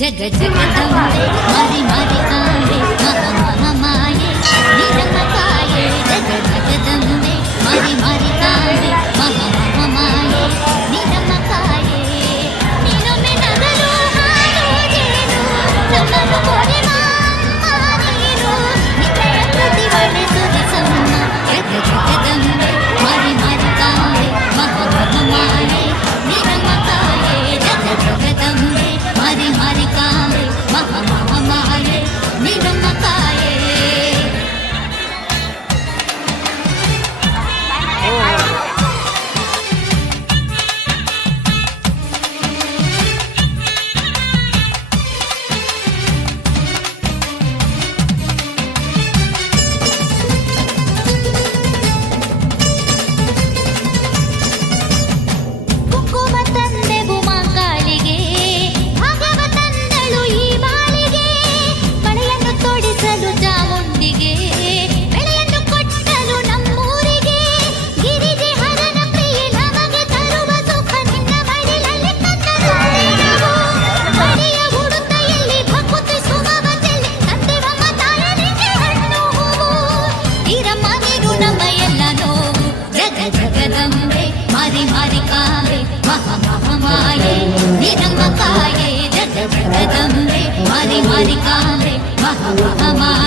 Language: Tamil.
జగజగతం మరి మరి కాలే మహా మహమాయ மகமாயே நிரங்கமாயே ஜகஜகதம்பே மாறி மாறி காம்பே மகமகமாயே